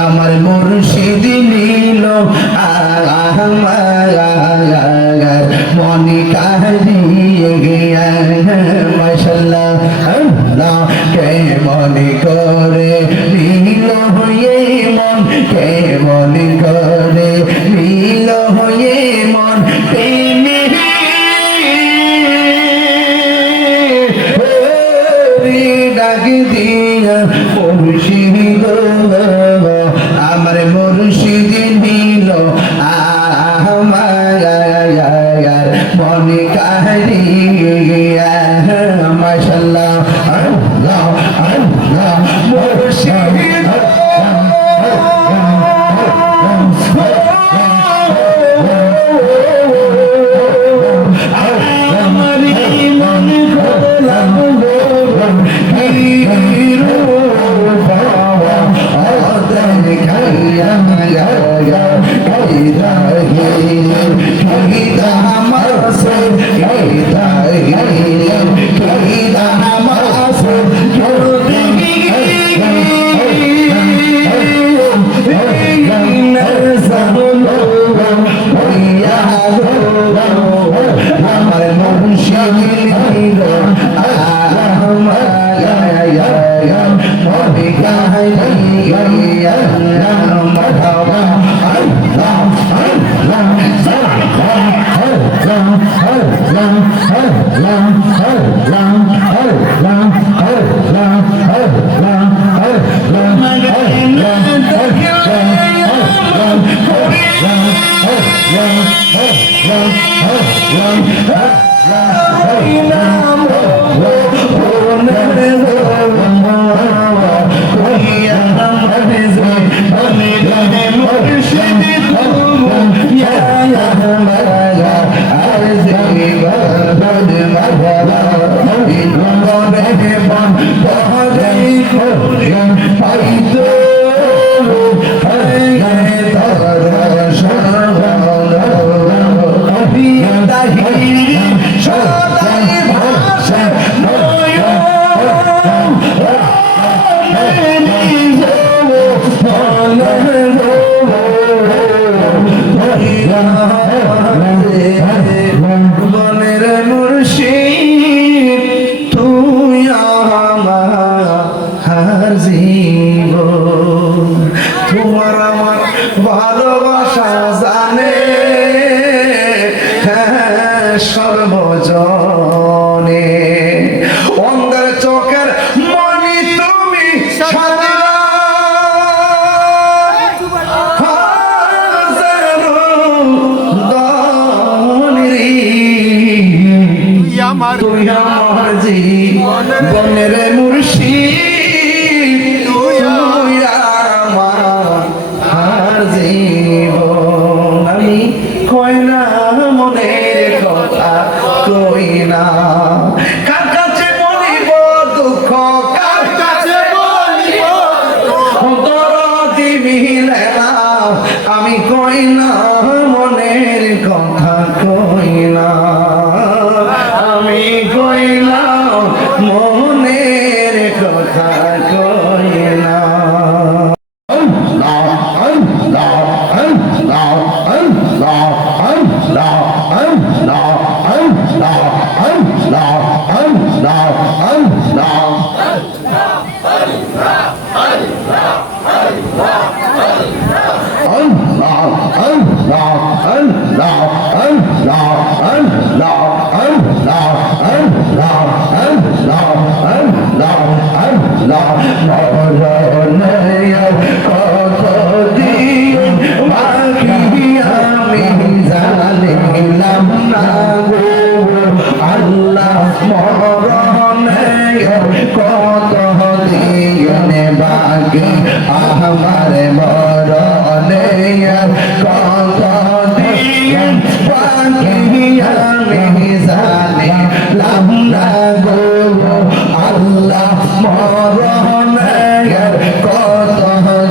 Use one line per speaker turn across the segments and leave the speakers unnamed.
আমার মুর্শিদ নীল আমার মনি মনি করে নীল হয়ে মন কে মনি করে নীল হয়ে মন ডাক দিয়া মুর্শিদ আমার তুই আমার জীবনের মুর্শিদ তুই আমার আর জীবন। আমি কই না মনের কথা কই না। কার কাছে বলিব দুঃখ কার কাছে বলিব দরদি মিলে না আমি কই না আল্লাহ কত দিনে বাকি আমার মরণে কত দিন বাকি আমি জানি লামনা গো আল্লাহ মরণে কত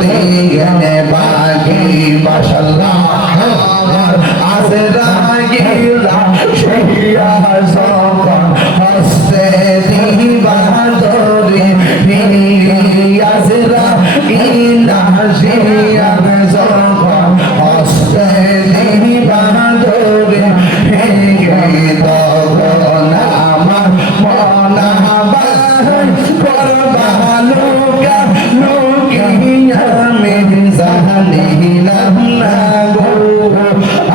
দিনে বাকি মাশাল্লাহ দিলাম না গো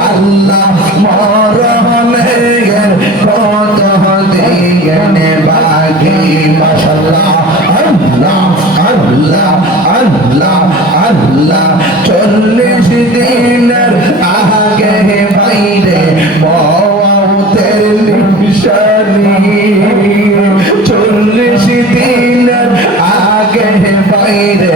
আল্লাহ মরহনের কত দিগনে বাকি? মশাল্লাহ আল্লাহ আল্লাহ আল্লাহ আল্লাহ। চল্লিশ দিনের আগে বাইরে মতের আগে বাইরে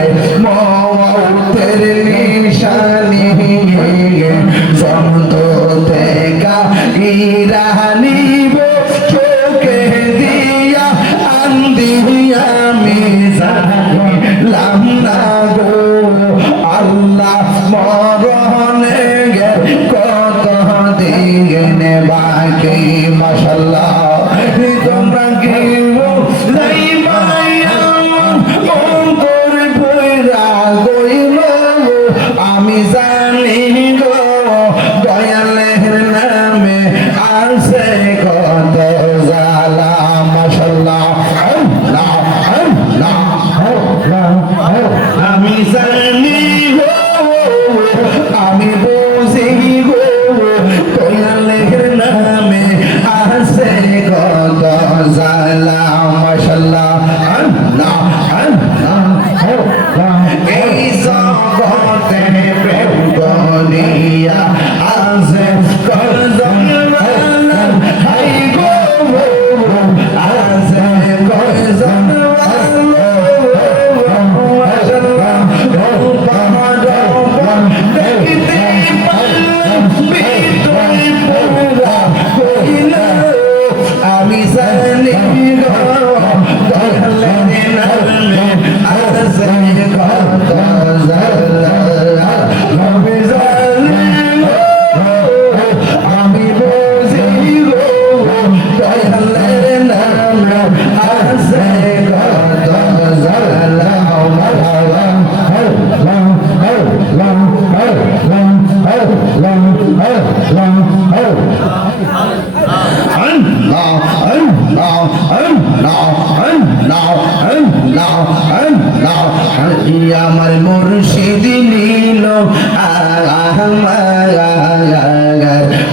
মুর্শিদ নীল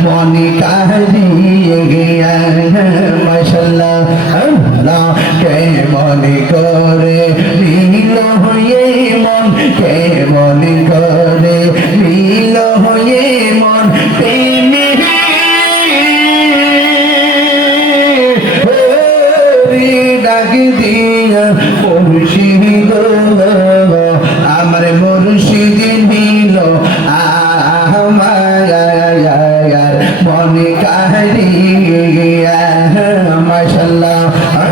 মনে কাহিয়ে গিয়া মশাল্লা কে মনে কর মাশাআল্লাহ।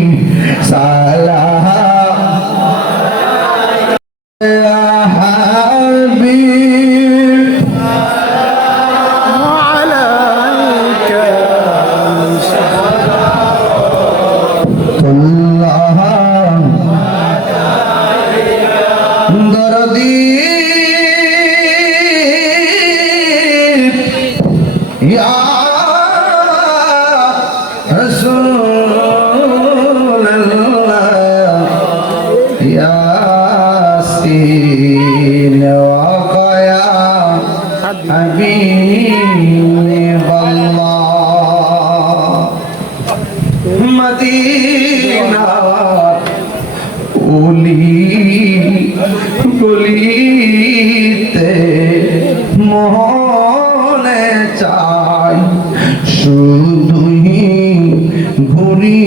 Side. মনে চাই। শুধুই ঘুরি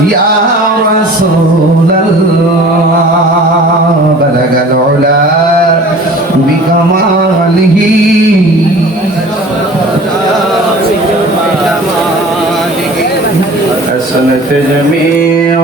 يا رسول الله بلغ العلا بكماله. حسنت جميع